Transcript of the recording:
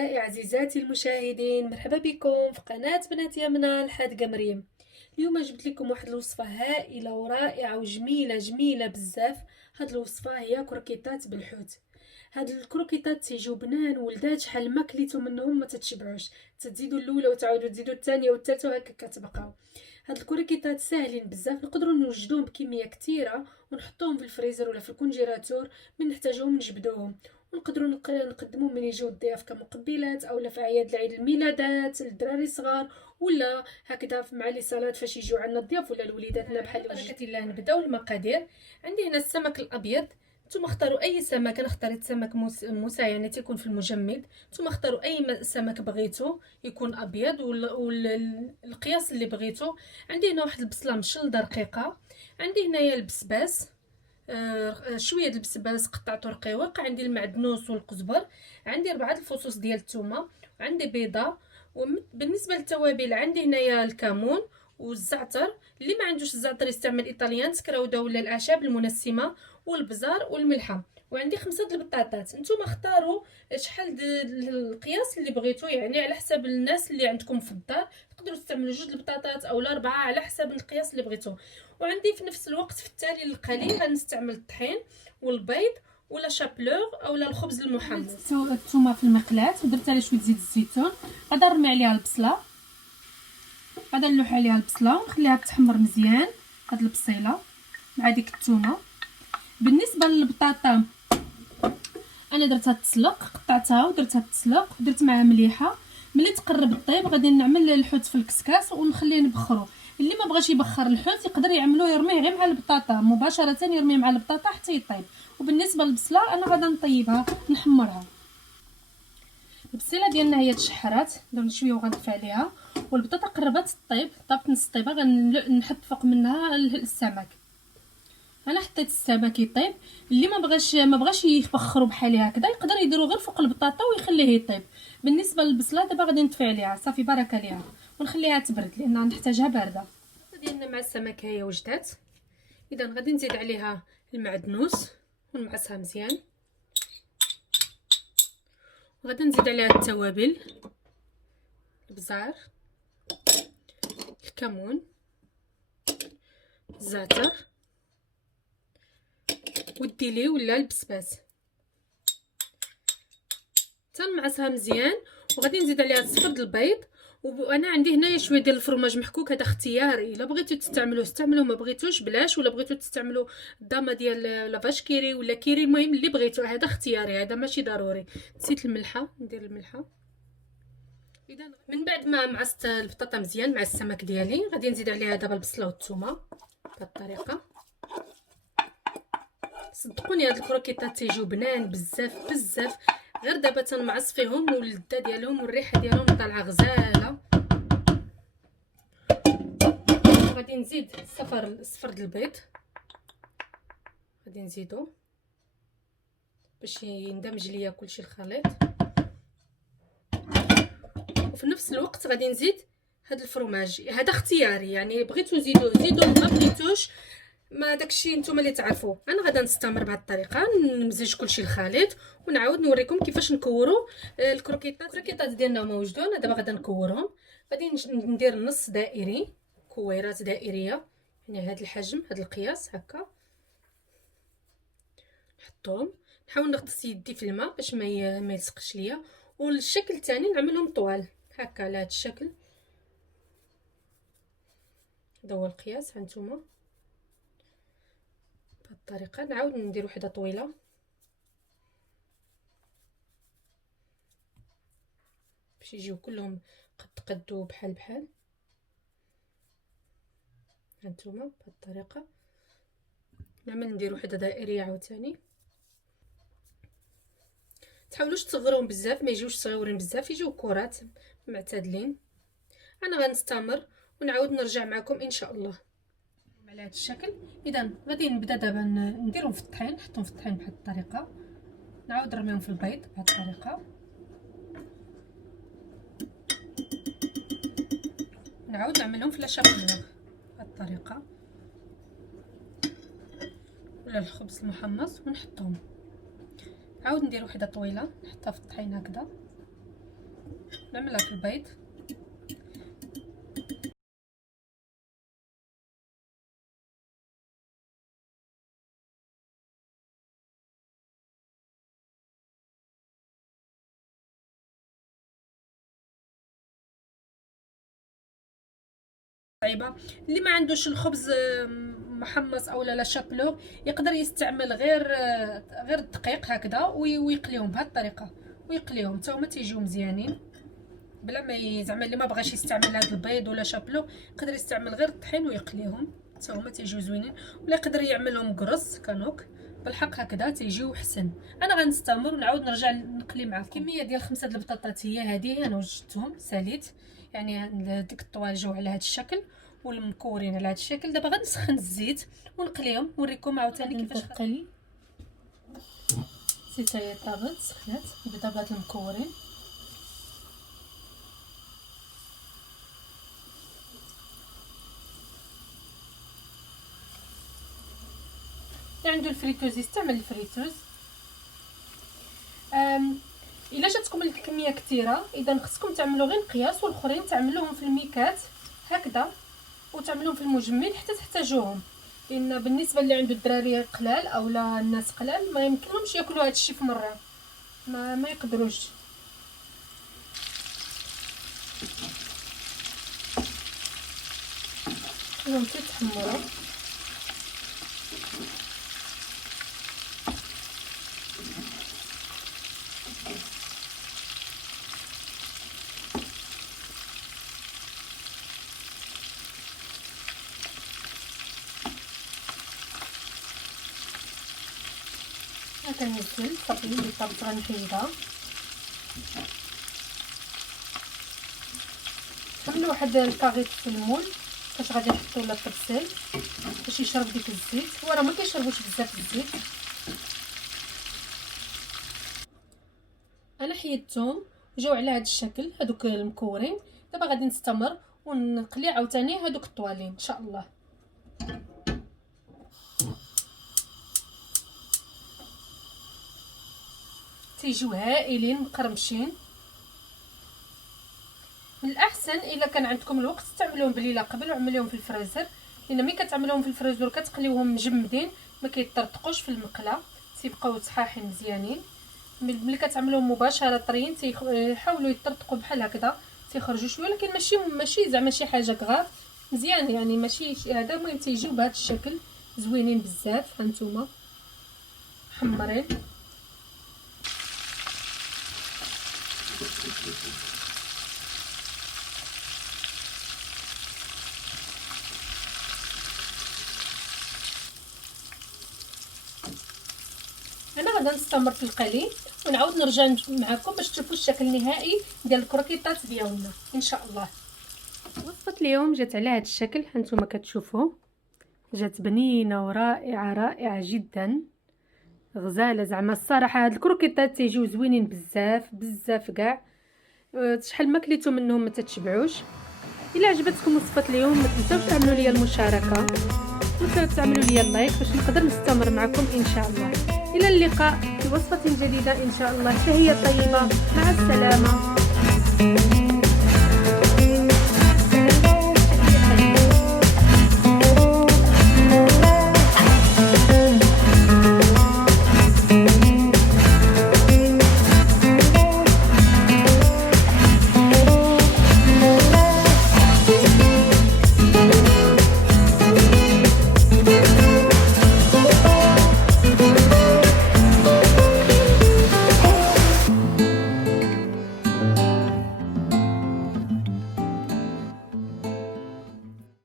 أعزائي عزيزاتي المشاهدين، مرحبا بكم في قناة بنات يمنى الحادقة مريم. اليوم جبت لكم واحد الوصفة هائلة ورائعة وجميلة جميلة بزاف. هاد الوصفة هي كروكيطات بالحوت. هاد الكروكيطات تيجيو بنان ولدات، شحال ما كليتو منهم ما تتشبعوش، تزيدوا الاولى وتعاودوا تزيدوا الثانيه والثالثه وهكا كتبقاو. هاد الكروكيطات ساهلين بزاف، نقدروا نوجدوهم بكميه كثيره ونحطوهم في الفريزر ولا في الكونجيلاتور، من نحتاجوهم نجبدوهم. ونقدروا نقدموهم من يجيو الضياف كمقبلات اولا في اعياد العيد الميلادات للدراري الصغار، ولا هكذا مع لي سالاد فاش يجيو عندنا الضياف ولا لوليداتنا بحال بركه الله. نبداو المقادير. عندي هنا السمك الابيض. نتوما اختاروا اي سمك، انا اختاريت سمك موسى يعني تيكون في المجمد. نتوما اختاروا اي سمك بغيتو يكون ابيض والقياس اللي بغيتو. عندي هنا واحد البصله مشلده رقيقه. عندي هنايا البسباس، شويه البسباس قطعته رقيق. عندي المعدنوس والقزبر. عندي 4 الفصوص ديال الثومه. وعندي بيضه. وبالنسبه للتوابل عندي هنايا الكمون والزعتر. اللي ما عندوش الزعتر يستعمل ايطاليان سكراوده ولا الاعشاب المنسمه والبزار والملحه. وعندي 5 البطاطات. نتوما اختاروا شحال القياس اللي بغيتو، يعني على حسب الناس اللي عندكم في الدار. تقدروا تستعملوا 2 البطاطات او 4 على حسب القياس اللي بغيتو. وعندي في نفس الوقت في التالي القليل غنستعمل الطحين والبيض ولا شابلوغ اولا الخبز المحمص. الثومه في المقلاة ودرت عليها شويه زيت الزيتون. غادي نرمي عليها البصله، غادي نلوح عليها البصله ونخليها تحمر مزيان. هاد البصيله مع ديك الثومه. بالنسبه للبطاطا انا درتها تسلق، قطعتها ودرتها تسلق ودرت معها مليحه. ملي تقرب الطيب غادي نعمل الحوت في الكسكاس ونخليه نبخرو. اللي ما بغاش يبخر الحوت يقدر يعملو يرميه غير مع البطاطا مباشره، يرميه مع البطاطا حتى يطيب. وبالنسبه للبصله انا غادا نطيبها نحمرها. البصيله ديالنا هي تشحرات، درت شويه وغنطفي عليها. والبطاطا قربت طيب، طابت نص طيبه، غنحط فوق منها السمك. انا حطيت السمك يطيب. اللي ما بغاش يبخروا بحال هكذا يقدر يديروا غير فوق البطاطا ويخليه يطيب. بالنسبه للبصله دابا غادي نطفي عليها صافي بركه ليها ونخليها تبرد لان نحتاجها بارده. ديالنا مع السمك هي وجدات. اذا غادي نزيد عليها المعدنوس ونمعسها مزيان. وغادي نزيد عليها التوابل، البزار، الكمون، الزعتر والديلي ولا البسباس. تنمعسها مزيان. وغادي نزيد عليها الصفر د البيض. وانا عندي هنايا شويه ديال الفرماج محكوك، هذا اختياري، الا بغيتو تستعملوه استعملوه، ما بغيتوش بلاش. ولا بغيتو تستعملوا الضامه ديال لافاش كيري ولا كيري، المهم اللي بغيتو، هذا اختياري، هذا ماشي ضروري. نسيت الملحه، ندير الملحه. اذا من بعد ما معست البطاطا مزيان مع السمك ديالي غادي نزيد عليها دابا البصله والثومه بهذه الطريقه. صدقوني هاد الكروكيطات تيجيو بنان بزاف بزاف. غير دابا تنمعص فيهم واللذه ديالهم والريحه ديالهم طالعه غزاله. غادي نزيد الصفر د البيض، غادي نزيدو باش يندمج ليا كلشي الخليط. وفي نفس الوقت غادي نزيد هاد الفرماج، هذا اختياري، يعني بغيتو زيدوا ما بغيتوش ما داكشي نتوما اللي تعرفوا. انا غادا نستمر بهذه الطريقه، نمزج كلشي الخليط ونعاود نوريكم كيفاش نكوروا الكروكيطات ديالنا هما وجدوا. دابا غادا نكورهم. غادي ندير نص دائري، كويرات دائريه، يعني هذا الحجم هذا القياس هكا. نحطهم، نحاول نغطس يدي في الماء باش ما يلصقش ليا. والشكل الثاني نعملهم طوال هكا على هذا الشكل. هذا هو القياس، هانتوما بهذه الطريقه. نعاود ندير وحده طويله باش يجيو كلهم قدو بحال هانتوما بهذه الطريقه. نعمل ندير وحده دائريه عاوتاني. تحاولوش تصغروهم بزاف، ما يجيوش صغيورين بزاف، يجيو كرات معتدلين. انا غنستمر ونعاود نرجع معكم ان شاء الله على هذا الشكل. اذا غادي نبدا دابا نديرهم في الطحين، نحطهم في الطحين بهذه الطريقه. نعاود نرميهم في البيض بهذه الطريقه. نعاود نعملهم في لاشابلوغ بهذه الطريقه ولا الخبز المحمص ونحطهم. عاود ندير وحده طويله نحطها في الطحين هكذا. نعملها في البيض. صعيبه. اللي ما عندوش الخبز محمص او لا شابلو يقدر يستعمل غير الدقيق هكذا ويقليهم بهذه الطريقه، ويقليهم حتى هما تيجيو مزيانين بلا ما زعما اللي ما بغاش يستعمل هذا البيض ولا شابلو يقدر يستعمل غير الطحين ويقليهم حتى هما تيجيو زوينين، ولا يقدر يعملهم قرص كانوك بالحق هكذا تيجيو حسن. انا غنستمر ونعاود نرجع نقلي معكم. الكميه ديال 5 البطاطات هي هذه، انا وجدتهم ساليت يعني ديك الطوال جاو على هذا الشكل والمكورين على هذا الشكل. دابا غنسخن الزيت ونقليهم نوريكم عاوتاني كيفاش نقلي. الزيت هي طابت سخنات، نبدا بهاد المكورين. اللي عنده الفريتوز يستعمل الفريتوز. الا جاتكم الكميه كثيره اذا خصكم تعملوا غير قياس، والاخرين تعملوهم في الميكات هكذا وتعملوهم في المجمد حتى تحتاجوهم، لان بالنسبه اللي عنده الدراري قلال او لا الناس قلال ما يمكنهمش ياكلوا هذا الشيء في مره، ما يقدروش. خليهم تتحمروا. كنزل صافي اللي طابت غنحيدها. عملوا واحد الكاغيط في المول فاش غادي نحطوا له الطبسيل باش يشرب ديك الزيت، هو راه ما كيشربوش بزاف الزيت. انا حيدتهم جاو على هذا الشكل هذوك المكورين. دابا غادي نستمر ونقلي عاوتاني هذوك الطوالين ان شاء الله. تيجيو هائلين مقرمشين. من الاحسن الا كان عندكم الوقت تعملوهم بليله قبل وعملوهم في الفريزر، لان ملي كتعملوهم في الفريزر كتقليوهم مجمدين ما كيطرطقوش في المقله، تيبقاو صحاحين مزيانين. ملي كتعملوهم مباشره طريين تيحاولوا يطرطقوا بحال هكذا تيخرجوا شويه، ولكن ماشي زعما شي حاجه غاف، مزيان يعني ماشي هذا. المهم تيجيو بهذا الشكل زوينين بزاف. هانتوما محمرين. انا غادا نستمر في القلي ونعاود نرجع معكم باش تشوفوا الشكل النهائي ديال الكروكيطات ديالنا ان شاء الله. وصفه اليوم جات على هذا الشكل هانتوما كتشوفوا، جات بنينه ورائعه رائعه جدا غزاله زعما الصراحه. هاد الكروكيطات تيجيو زوينين بزاف بزاف كاع، شحال ما كليتو منهم ما تتشبعوش. الا عجبتكم وصفه اليوم ما تنساوش تعملوا لي المشاركه وتعملوا لي اللايك باش نقدر نستمر معكم ان شاء الله. الى اللقاء في وصفه جديده ان شاء الله. تحيه طيبه، مع السلامه.